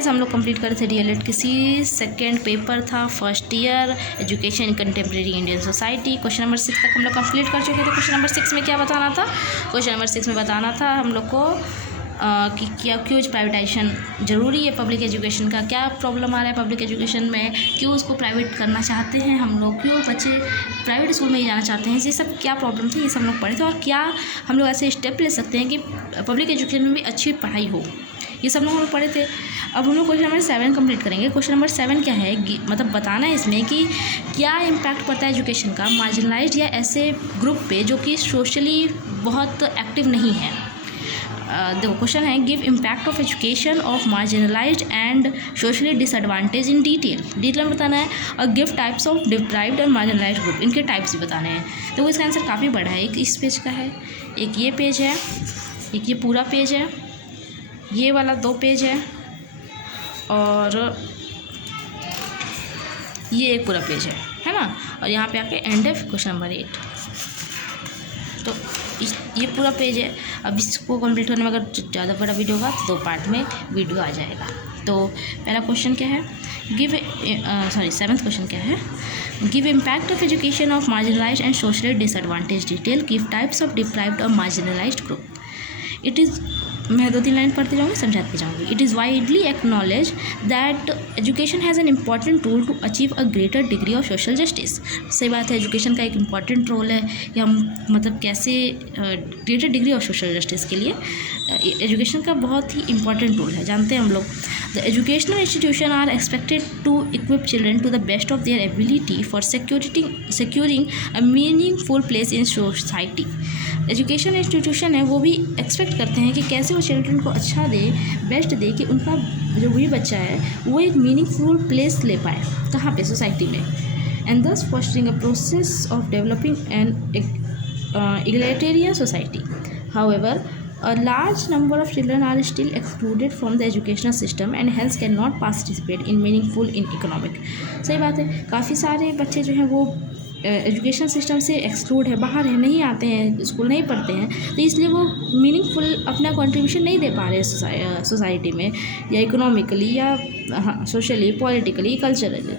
Guys हम लोग complete कर थे डीएलएड किसी सेकेंड पेपर था first year education in contemporary Indian society. Question number 6 तक हम लोग कंप्लीट कर चुके थे। क्वेश्चन नंबर 6 में क्या बताना था? क्वेश्चन नंबर 6 में बताना था हम लोग को कि क्या क्यों प्राइवेटाइजेशन ज़रूरी है पब्लिक एजुकेशन का, क्या प्रॉब्लम आ रहा है पब्लिक एजुकेशन में, क्यों उसको प्राइवेट करना चाहते हैं हम लोग, क्यों बच्चे प्राइवेट स्कूल में ही जाना चाहते हैं, ये सब क्या प्रॉब्लम थी ये सब हम लोग पढ़े थे। और क्या हम लोग ऐसे स्टेप ले सकते हैं कि पब्लिक एजुकेशन में भी अच्छी पढ़ाई हो, ये सब लोग पढ़े थे। अब हम लोग क्वेश्चन नंबर 7 कंप्लीट करेंगे। क्वेश्चन नंबर 7 क्या है, मतलब बताना है इसमें कि क्या इम्पैक्ट पड़ता है एजुकेशन का मार्जिनलाइज्ड या ऐसे ग्रुप पे जो कि सोशली बहुत एक्टिव नहीं है। देखो क्वेश्चन है, give impact of education of marginalised and socially disadvantage in detail में बताना है। और गिव टाइप्स ऑफ डिप्राइव्ड और मार्जिनलाइज्ड ग्रुप, इनके टाइप्स भी बताने हैं। तो इसका आंसर काफ़ी बड़ा है, एक इस पेज का है, एक ये पेज है, एक ये पूरा पेज है, ये वाला 2 पेज है और ये एक पूरा पेज है ना। और यहाँ पे आके एंड है क्वेश्चन नंबर 8। तो ये पूरा पेज है। अब इसको कंप्लीट करने में अगर ज़्यादा बड़ा वीडियो होगा तो 2 पार्ट में वीडियो आ जाएगा। तो पहला क्वेश्चन क्या है, सेवन्थ क्वेश्चन क्या है, give impact of education of marginalised and socially disadvantage detail, give types of deprived और मार्जिनलाइज्ड ग्रुप। इट इज़, मैं 2-3 लाइन पढ़ती जाऊँगी, समझाती जाऊँगी। It is widely acknowledge that education has an important role to achieve a greater degree of social justice. सही बात है, education का एक इम्पॉर्टेंट रोल है कि हम मतलब कैसे greater degree of social justice के लिए एजुकेशन का बहुत ही इंपॉर्टेंट रोल है, जानते हैं हम लोग। The educational institution are expected to equip children to the best of their ability for securing a meaningful place in society. Education institution है वो भी एक्सपेक्ट करते हैं कि कैसे वो चिल्ड्रन को अच्छा दे, बेस्ट दे, कि उनका जो भी बच्चा है वो एक मीनिंगफुल प्लेस ले पाए, कहाँ पे, सोसाइटी में। एंड दस fostering a process of developing N egalitarian society. However, a large number of children are still excluded from the educational system and hence cannot participate in meaningful in economic. सही बात है, काफ़ी सारे बच्चे जो हैं वो एजुकेशन सिस्टम से एक्सक्लूड है, बाहर है, नहीं आते हैं, स्कूल नहीं पढ़ते हैं, तो इसलिए वो मीनिंगफुल अपना कंट्रीब्यूशन नहीं दे पा रहे सोसाइटी में, या इकोनॉमिकली, या socially, politically, culturally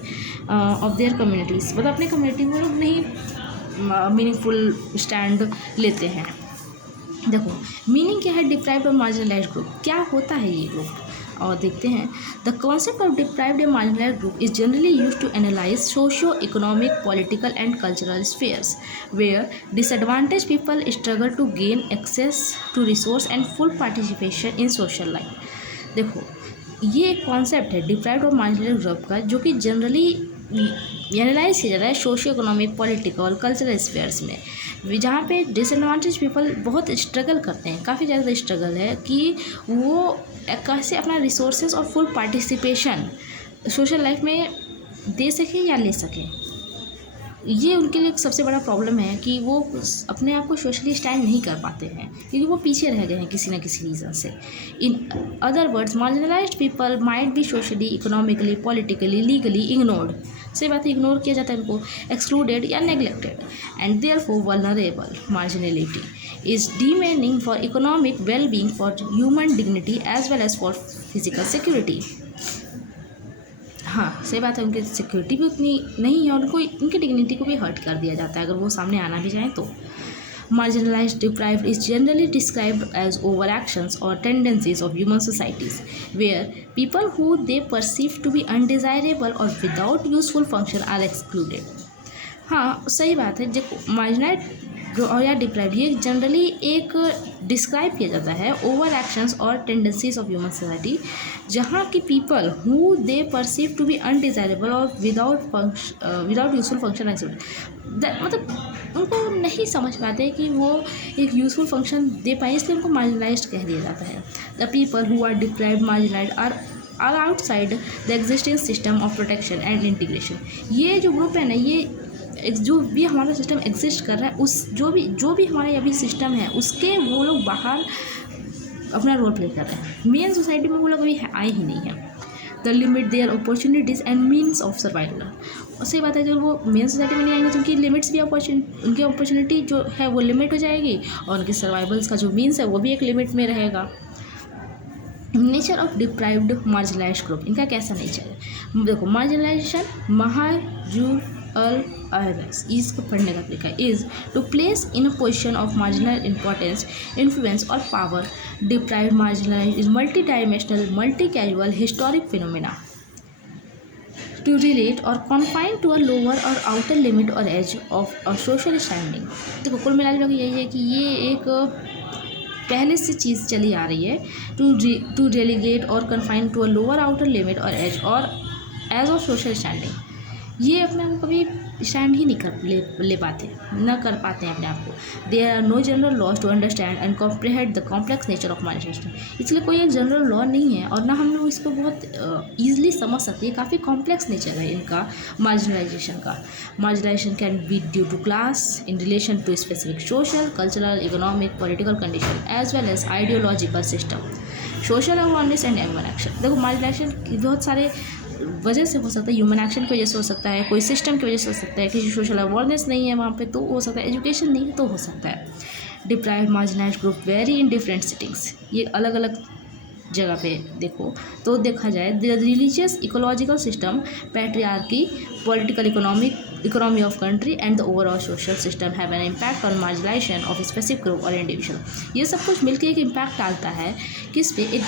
of their communities. मतलब अपने कम्युनिटी में लोग नहीं मीनिंगफुल स्टैंड लेते हैं। देखो मीनिंग क्या है डिप्राइव्ड और मार्जिनलाइज्ड ग्रुप, क्या होता है ये ग्रुप, और देखते हैं। The concept of deprived and marginalised group is generally use to analyse socio economic, political and cultural spheres where disadvantage people struggle to gain access to resource and full participation in social life. देखो ये एक concept है deprived और marginalised group का, जो कि generally analyse किया जाता है socio economic, political, cultural spheres में, जहाँ पे डिसएडवांटेज पीपल बहुत स्ट्रगल करते हैं, काफ़ी ज़्यादा स्ट्रगल है कि वो कैसे अपना रिसोर्सेज और फुल पार्टिसिपेशन सोशल लाइफ में दे सकें या ले सकें। ये उनके लिए सबसे बड़ा प्रॉब्लम है कि वो अपने आप को सोशली स्टैंड नहीं कर पाते हैं, क्योंकि वो पीछे रह गए हैं किसी न किसी रीज़न से। In other words marginalised people might be socially, economically, politically, legally ignored. सही बात है, इग्नोर किया जाता है उनको, एक्सक्लूडेड या neglected, and therefore vulnerable. Marginality is demanding for economic well being, for human dignity as well as for physical security. हाँ सही बात है, उनकी सिक्योरिटी भी उतनी नहीं है, उनको उनकी डिग्निटी को भी हर्ट कर दिया जाता है अगर वो सामने आना भी चाहें तो। Marginalized, deprived is generally described as overactions or tendencies of human societies where people who they perceive to be undesirable or without useful function are excluded. हाँ सही बात है, देखो मार्जिनाइज्ड और या डिप्राइव्ड ये जनरली एक डिस्क्राइब किया जाता है ओवर एक्शंस और टेंडेंसीज ऑफ ह्यूमन सोसाइटी, जहाँ की people who they perceive to be undesirable और विदाउट यूजफुल फंक्शन, मतलब उनको नहीं समझ पाते कि वो एक यूजफुल फंक्शन दे पाए, इसलिए उनको मार्जिनलाइज्ड कह दिया जाता है। The people who are deprived, marginalised are outside the existing system of protection and integration. ये जो ग्रुप है ना, ये जो भी हमारा सिस्टम एग्जिस्ट कर रहा है, उस जो भी हमारा अभी सिस्टम है उसके वो लोग बाहर अपना रोल प्ले कर रहे हैं। मेन सोसाइटी में वो लोग अभी आए ही नहीं हैं। The limit their opportunities and means of survival. और सही बात है, जब वो मेन सोसाइटी में नहीं आएंगे तो उनकी लिमिट्स भी उनकी अपॉर्चुनिटी जो है वो लिमिट हो जाएगी, और उनकी सर्वाइवल्स का जो मीन्स है वो भी एक लिमिट में रहेगा। Nature of deprived marginalised group, इनका कैसा नेचर है? देखो, मार्जिनलाइजेशन इसको पढ़ने का तरीका is to place in a position of marginal importance, influence और power. Deprived marginalized is multi dimensional, multi causal historic phenomena to relate or confined to a lower or outer limit or edge of a social standing. देखो, कुल मिला के यही है कि ये एक पहले से चीज़ चली आ रही है, टू रेलीगेट और confine to a lower outer limit और एज ऑफ सोशल स्टैंडिंग. ये अपने आप को कभी स्टैंड ही नहीं ले पाते, ना कर पाते हैं अपने आप को. There are no general laws to understand and comprehend the complex nature of margination. इसलिए कोई एक जनरल लॉ नहीं है और ना हम लोग इसको बहुत ईजिली समझ सकते हैं. काफ़ी कॉम्प्लेक्स नेचर है इनका मार्जिनलाइजेशन का. Marginalisation can be due to class, in relation to specific social, cultural, economic, political condition as well as ideological system, social awareness and human action. देखो, मार्जिनलाइजेशन बहुत सारे वजह से हो सकता है. ह्यूमन एक्शन की वजह से हो सकता है, कोई सिस्टम की वजह से हो सकता है, किसी सोशल अवेयरनेस नहीं है वहाँ पे तो हो सकता है, एजुकेशन नहीं है तो हो सकता है. Deprived marginalized group vary in different settings. ये अलग अलग जगह पे देखो तो देखा जाए, the religious ecological system, patriarchy, political economy of country and the overall social system have an impact on marginalization of specific group और इंडिविजुअल. ये सब कुछ मिलकर एक इम्पैक्ट डालता है किस पे? एक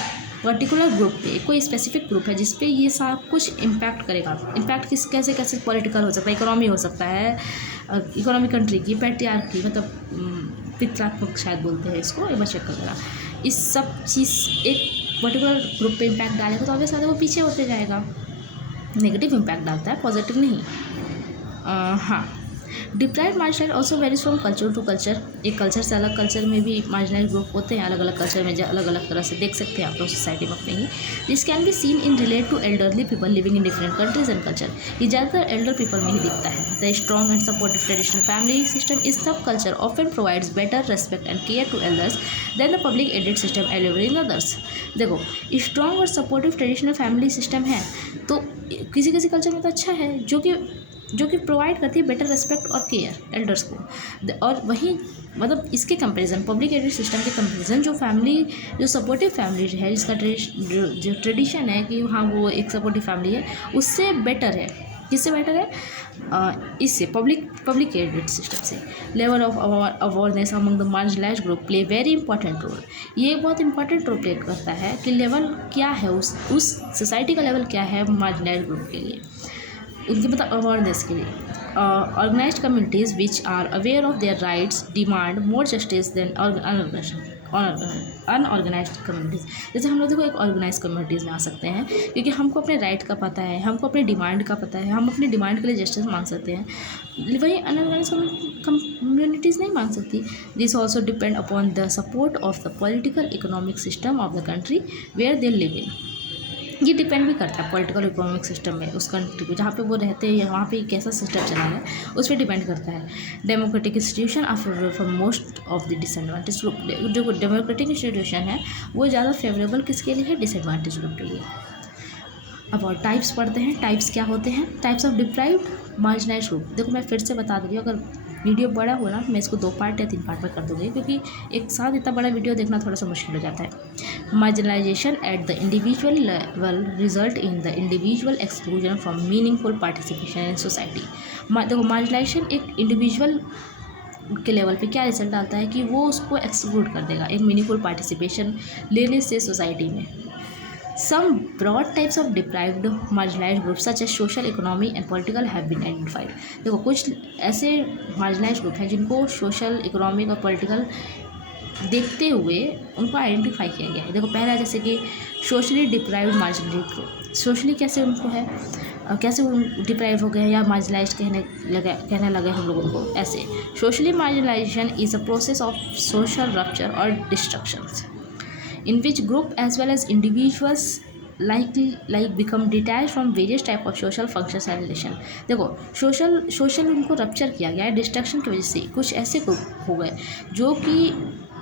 पर्टिकुलर ग्रुप पे, कोई स्पेसिफिक ग्रुप है जिस पे ये सब कुछ इम्पैक्ट करेगा. इम्पैक्ट कैसे कैसे? पॉलिटिकल हो सकता है, इकोनॉमी हो सकता है, इकोनॉमी कंट्री की, पैट्रियार्की मतलब पितृत्व शायद बोलते हैं इसको, एक बार चेक कर लेना. इस सब चीज़ एक पर्टिकुलर ग्रुप पे इम्पैक्ट डालेगा तो ऑब्वियस वो पीछे होते जाएगा. नेगेटिव इम्पैक्ट डालता है, पॉजिटिव नहीं. हाँ, deprived marginal also varies from culture to culture. एक कल्चर से अलग कल्चर में भी मार्जिनल ग्रुप होते हैं. अलग अलग कल्चर में अलग अलग तरह से देख सकते हैं आप लोग सोसाइटी में अपने ही. This can be seen in relate to elderly people living in different countries and culture. ये ज़्यादातर एल्डर पीपल में ही दिखता है. The strong and supportive traditional family system is sub culture often provides better respect and care to elders than the public aided system available in others. देखो, strong और supportive traditional family system है तो किसी किसी culture में तो अच्छा है, जो कि प्रोवाइड करती है बेटर रेस्पेक्ट और केयर एल्डर्स को. और वहीं मतलब इसके कंपैरिजन, पब्लिक एडेड सिस्टम के कंपैरिजन, जो सपोर्टिव फैमिली है, जिसका जो ट्रेडिशन है कि हाँ वो एक सपोर्टिव फैमिली है, उससे बेटर है. किससे बेटर है? इससे पब्लिक एडेड सिस्टम से. Level of awareness among the marginalised group play very important role. ये बहुत इंपॉर्टेंट रोल प्ले करता है कि लेवल क्या है, उस सोसाइटी का लेवल क्या है मार्जिनलाइज्ड ग्रुप के लिए, उनके मतलब अवेयरनेस के लिए. Organised communities which are aware of their rights demand more justice than unorganised communities. जैसे हम लोग देखो एक ऑर्गेनाइज कम्युनिटीज़ में आ सकते हैं क्योंकि हमको अपने राइट का पता है, हमको अपने डिमांड का पता है, हम अपनी डिमांड के लिए जस्टिस मांग सकते हैं. वही अनऑर्गेनाइज कम्युनिटीज़ नहीं मांग सकती. This also depend upon the support of the political economic system of the country where they live in. ये डिपेंड भी करता है पॉलिटिकल इकोनॉमिक सिस्टम में उस कंट्री को जहाँ पे वो रहते हैं, वहाँ पे कैसा सिस्टम चला है उस पर डिपेंड करता है. Democratic institution are favourable for most of the disadvantage group. जो डेमोक्रेटिक इंस्टीट्यूशन है वो ज़्यादा फेवरेबल किसके लिए है? डिसएडवांटेज ग्रुप के लिए. अब और टाइप्स पढ़ते हैं. टाइप्स क्या होते हैं? Types of deprived marginalized group. देखो मैं फिर से बता दूँगी, अगर वीडियो बड़ा हो ना तो मैं इसको 2 पार्ट या 3 पार्ट में कर दूँगी क्योंकि एक साथ इतना बड़ा वीडियो देखना थोड़ा सा मुश्किल हो जाता है. Marginalisation at the individual level result in the individual exclusion from meaningful participation in society. देखो, मार्जिनलाइजेशन एक इंडिविजुअल के लेवल पे क्या रिजल्ट डालता है कि वो उसको एक्सक्लूड कर देगा एक मीनिंगफुल पार्टिसिपेशन लेने से सोसाइटी में. Some broad types of deprived marginalized groups such as social, economy and political have been identified. देखो कुछ ऐसे marginalized ग्रुप हैं जिनको सोशल, इकोनॉमिक और पॉलिटिकल देखते हुए उनको आइडेंटिफाई किया गया है. देखो पहला जैसे कि socially deprived marginalised group. Socially कैसे उनको है, कैसे वो डिप्राइव हो गए या मार्जिनलाइज्ड कहने लगे हम लोग उनको ऐसे. Socially marginalisation is a process of social rupture और destructions in which group as well as individuals like become detached from various type of social functions and relation. देखो सोशल उनको रप्चर किया गया है डिस्ट्रक्शन की वजह से. कुछ ऐसे ग्रुप हो गए जो कि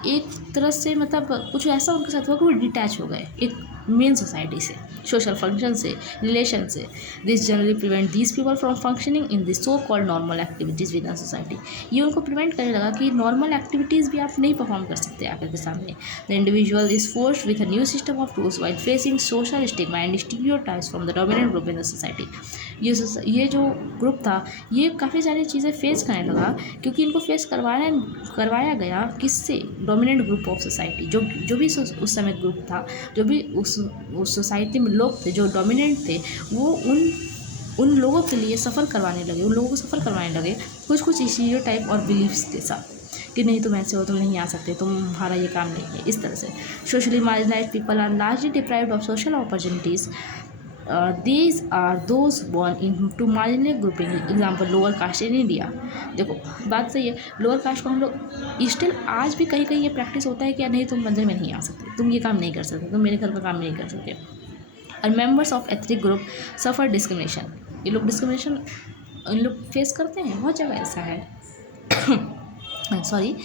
एक तरह से मतलब कुछ ऐसा उनके साथ हुआ कि वो डिटैच हो गए, एक मेन सोसाइटी से, सोशल फंक्शन से, रिलेशन से। This generally prevent these people from functioning in the so called normal activities with in society. ये उनको प्रिवेंट करने लगा कि नॉर्मल एक्टिविटीज़ भी आप नहीं परफॉर्म कर सकते आकर के सामने। The individual is forced with a new system of rules while facing social stigma and stereotypes from the dominant group in the society. ये जो ग्रुप था ये काफ़ी सारी चीज़ें फेस करने लगा क्योंकि इनको फेस करवाया गया किससे, डोमिनेंट ग्रुप ऑफ सोसाइटी। जो भी उस समय ग्रुप था, जो भी उस सोसाइटी में लोग थे जो डोमिनेंट थे, वो उन लोगों के लिए सफ़र करवाने लगे, उन लोगों को सफ़र करवाने लगे कुछ स्टीरियोटाइप और बिलीव्स के साथ कि नहीं तुम ऐसे हो, तुम नहीं आ सकते, तुम्हारा ये काम नहीं है। इस तरह से socially marginalised people are largely deprived of social opportunities. These are those born into marginal grouping, example lower caste in India. देखो बात सही है, लोअर कास्ट को हम लोग स्टिल आज भी कहीं कहीं ये प्रैक्टिस होता है कि नहीं तुम मंदिर में नहीं आ सकते, तुम ये काम नहीं कर सकते, तुम मेरे घर का काम नहीं कर सकते। और members of ethnic group suffer discrimination, ये लोग डिस्क्रिमिनेशन इन लोग फेस करते हैं, बहुत जगह ऐसा है। Sorry,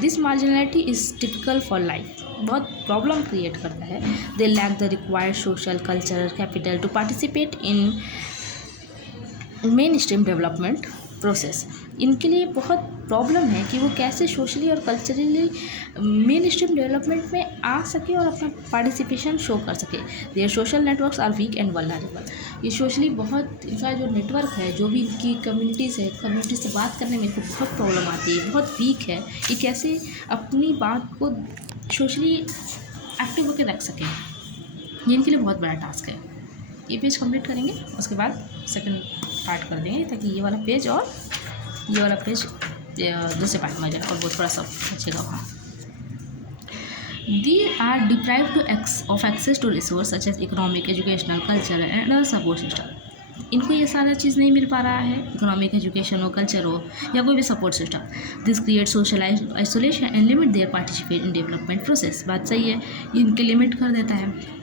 this marginality is typical for life, बहुत प्रॉब्लम क्रिएट करता है। They lack the required social cultural capital to participate in mainstream development process. इनके लिए बहुत प्रॉब्लम है कि वो कैसे सोशली और कल्चरली मेन स्ट्रीम डेवलपमेंट में आ सके और अपना पार्टिसिपेशन शो कर सके। Their social networks are weak and vulnerable. ये सोशली बहुत, इनका जो नेटवर्क है, जो भी इनकी कम्युनिटीज़ है, कम्युनिटी से बात करने में इनको बहुत प्रॉब्लम आती है, बहुत वीक है। ये कैसे अपनी बात को सोशली एक्टिव होकर रख सकें, ये इनके लिए बहुत बड़ा टास्क है। ये पेज कंप्लीट करेंगे, उसके बाद सेकंड पार्ट कर देंगे ताकि ये वाला पेज और ये वाला पेज दूसरे पार्ट में आ जाए और वो थोड़ा सा बचेगा वहाँ। They are deprived of access to resources such as economic, educational, cultural and other support system. इनको ये सारा चीज़ नहीं मिल पा रहा है, इकोनॉमिक, एजुकेशन हो, कल्चर हो या कोई भी support system. This create social isolation and limit their participate in development process. बात सही है, ये इनके लिमिट कर देता है।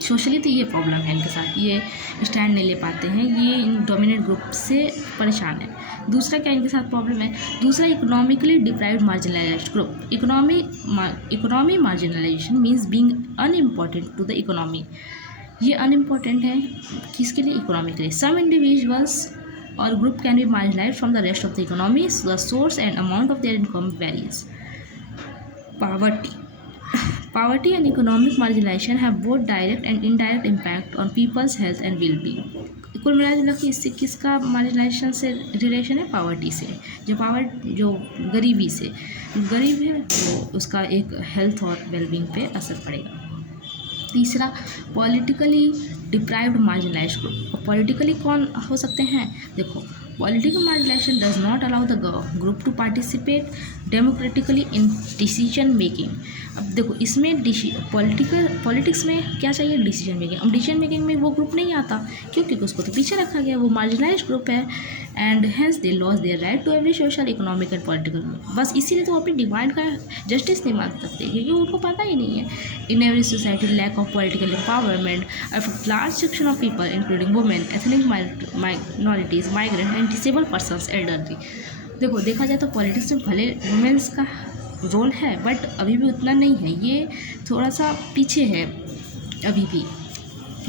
सोशली तो ये प्रॉब्लम है इनके साथ, ये स्टैंड नहीं ले पाते हैं, ये इन डोमिनेंट ग्रुप से परेशान है। दूसरा क्या इनके साथ प्रॉब्लम है, दूसरा economically deprived marginalised group. Economy marginalisation means being unimportant to the economy. ये अनइम्पॉर्टेंट है किसके लिए, इकोनॉमी के लिए। सम इंडिविजुअल्स और group can be marginalised from the rest of the economy, the source and amount of their income varies. Poverty and economic marginalization have both direct and indirect impact on people's health and well-being. कुल मिला के इससे किसका marginalisation से relation है, poverty से। जो गरीबी से गरीब है तो उसका एक हेल्थ और वेलबींग पे असर पड़ेगा। तीसरा, पॉलिटिकली डिप्राइव्ड मार्जिनलाइज्ड ग्रुप। और पॉलिटिकली कौन हो सकते हैं, देखो political marginalisation does not allow the group to participate democratically in decision making. अब देखो इसमें पॉलिटिक्स में क्या चाहिए, डिसीजन मेकिंग। अब डिसीजन मेकिंग में वो ग्रुप नहीं आता क्योंकि उसको तो पीछे रखा गया, वो मार्जिनलाइज्ड ग्रुप है and hence they lose their right to every social, economic and political. बस इसीलिए तो अपनी डिमांड का जस्टिस नहीं मांग सकते क्योंकि उनको पता ही नहीं है। In every society lack of political empowerment of large section of people including women, ethnic minorities, migrant and disable persons, elderly. देखो देखा जाए तो पॉलिटिक्स में भले वुमेन्स का रोल है बट अभी भी उतना नहीं है, ये थोड़ा सा पीछे है अभी भी,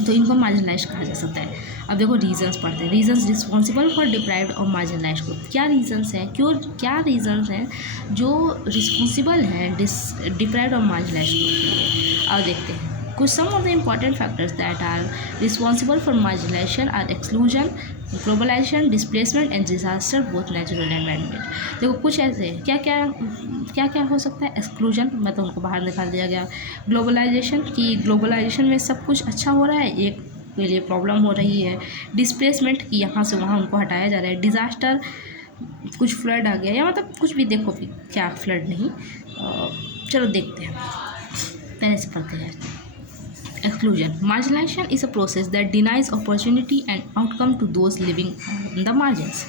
तो इनको मार्जिनलाइज कहा जा सकता है। अब देखो रीजंस पढ़ते हैं। रीजंस रिस्पॉन्सिबल फॉर डिप्राइव्ड और मार्जिनलाइज्ड ग्रुप। क्या रीजंस हैं, क्या रीजंस हैं जो रिस्पॉन्सिबल हैं डिप्राइव्ड और मार्जिनलाइज्ड ग्रुप के लिए। अब देखते हैं कुछ some of the important factors that are responsible for marginalization are exclusion, globalization, displacement and disaster both natural and manmade. देखो कुछ ऐसे क्या हो सकता है, एक्सक्लूजन मैं तो उनको बाहर निकाल दिया गया। ग्लोबलाइजेशन में सब कुछ अच्छा हो रहा है, एक के लिए प्रॉब्लम हो रही है। डिस्प्लेसमेंट की यहाँ से वहाँ उनको हटाया जा रहा है। डिज़ास्टर, कुछ फ्लड आ गया या मतलब कुछ भी, देखो भी क्या फ्लड नहीं, चलो देखते हैं पहले से पढ़ते हैं। Exclusion. Marginalization is a process that denies opportunity and outcome to those living on the margins,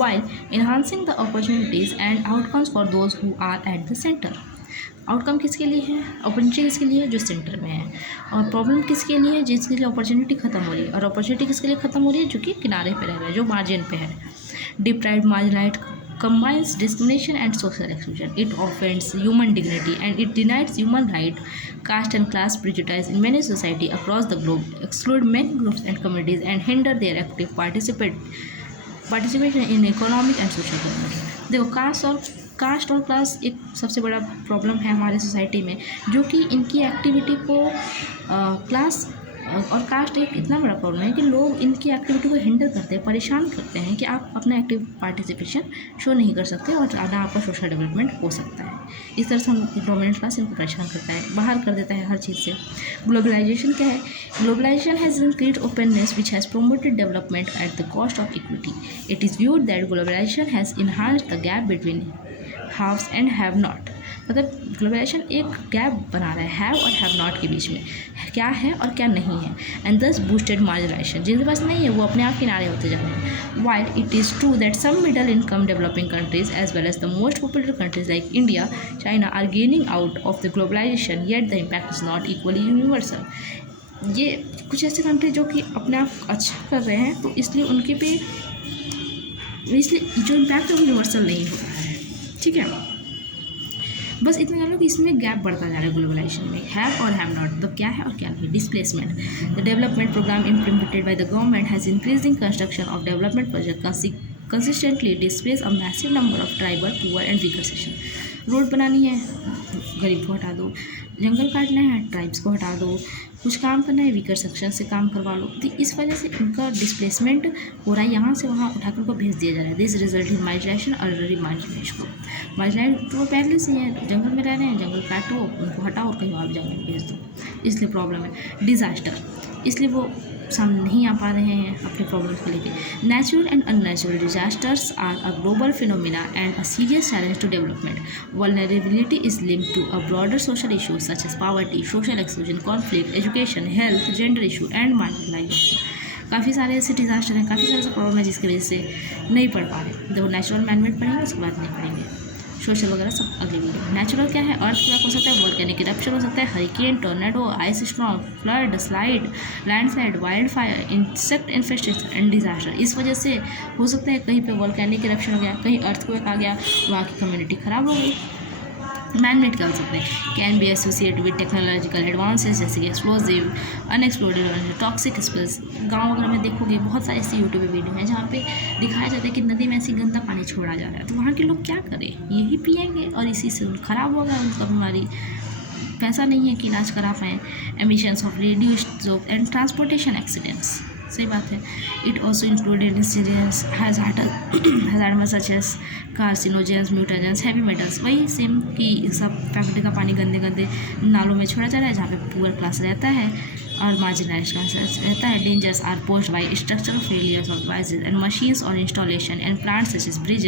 while enhancing the opportunities and outcomes for those who are at the center. Outcome किसके लिए है, अपॉर्चुनिटी किसके लिए है, जो centre में है, और प्रॉब्लम किसके लिए है, जिसके लिए अपॉर्चुनिटी खत्म हो रही है, और अपॉर्चुनिटी किसके लिए खत्म हो रही है, जो कि किनारे पे रह रहा है, जो मार्जिन पे है। Deprived combines discrimination and social exclusion. It offends human dignity and it denies human right. Caste and class prejudice in many society across the globe exclude many groups and communities and hinder their active participation in economic and social development. देखो cast और class एक सबसे बड़ा problem है हमारे society में, जो कि इनकी एक्टिविटी को क्लास और कास्ट एक इतना बड़ा प्रॉब्लम है कि लोग इनकी एक्टिविटी को हिंडर करते हैं, परेशान करते हैं कि आप अपना एक्टिव पार्टिसिपेशन शो नहीं कर सकते और ना आपका सोशल डेवलपमेंट हो सकता है। इस तरह से हम डोमिनेंट क्लास इनको परेशान करता है, बाहर कर देता है हर चीज़ से। ग्लोबलाइजेशन क्या है? Globalization has increase openness which has promoted development at the cost of equity. It is viewed that globalization has enhanced the gap between haves and have not. मतलब ग्लोबलाइजेशन एक गैप बना रहा है हैव और have not के बीच में, क्या है और क्या नहीं है, एंड दस बूस्टेड मार्जिनाइजेशन। जिनके पास नहीं है वो अपने आप किनारे होते जा रहे हैं। While it is true that some middle income developing countries as well as the most popular countries like India, China are gaining out of the globalisation, yet the impact is not equally universal. ये कुछ ऐसे country जो कि अपने आप अच्छा कर रहे हैं, तो इसलिए उनके पे जो इम्पैक्ट है वो यूनिवर्सल नहीं हो रहा है। ठीक है, बस इतना जान लो कि इसमें गैप बढ़ता जा रहा है ग्लोबलाइजेशन में, हैव और हैव नॉट, तो क्या है और क्या नहीं। Displacement, the development programme implemented by the government has increasing construction of development project consistently displace a massive number of tribal poor and weaker section. Road बनानी है, गरीब को हटा दो, जंगल काटना है, ट्राइब्स को हटा दो, कुछ काम करना है, वीकर सेक्शन से काम करवा लो। तो इस वजह से इनका डिस्प्लेसमेंट हो रहा है, यहाँ से वहाँ उठाकर उनको भेज दिया जा रहा है। This result in migration already marginalise को। मार्जिनाइज तो पहले से है, जंगल में रह रहे हैं, जंगल काटो, उनको हटाओ और कहीं और जंगल में भेज दो, इसलिए प्रॉब्लम है। डिज़ास्टर, इसलिए वो सामने नहीं आ पा रहे हैं अपने प्रॉब्लम को लेकर। Natural and unnatural disasters are a global phenomena and a serious challenge to development. Vulnerability is linked to a broader social issues such as poverty, social exclusion, conflict, education, health, gender issue and marginalisation. काफ़ी सारे ऐसे disaster हैं, काफ़ी सारे ऐसे problem है जिसकी वजह से नहीं पढ़ पा रहे। जब नेचुरल मैनमेड पढ़ेंगे उसके बाद नहीं पढ़ेंगे, सोशल वगैरह सब अगली वीडियो। नेचुरल क्या है? अर्थक्वेक हो सकता है, वोल्केनिक इरप्शन हो सकता है, hurricane, tornado, ice storm, flood, slide, landslide, wild fire, insect infestation and disaster. इस वजह से हो सकता है कहीं पे वोल्केनिक इरप्शन हो गया, कहीं अर्थक्वेक आ गया, वहाँ की कम्युनिटी ख़राब हो गई। मैनमेड क्या हो सकते हैं? Can be associate with technological advances जैसे कि एक्सप्लोजिव, अनएक्सप्लोडेड, टॉक्सिक स्पिल्स। गाँव वगैरह में देखोगे बहुत सारी ऐसी यूट्यूब वीडियो हैं जहाँ पे दिखाया जाता है कि नदी में ऐसी गंदा पानी छोड़ा जा रहा है, तो वहाँ के लोग क्या करें? यही पिएंगे और इसी से ख़राब होगा उनका बीमारी, पैसा नहीं है कि इलाज करा पाएँ। Emissions of radio and transportation accidents, सही बात है। It also included incidents hazardous such as carcinogens, mutagens, heavy metals. वही सेम कि सब फैक्ट्री का पानी गंदे गंदे नालों में छोड़ा जा रहा है जहाँ पे पुअर क्लास रहता है और मार्जिनाइज्ड क्लास रहता है। Dangers are posed by structural failures of devices and machines और installation and plants such as bridge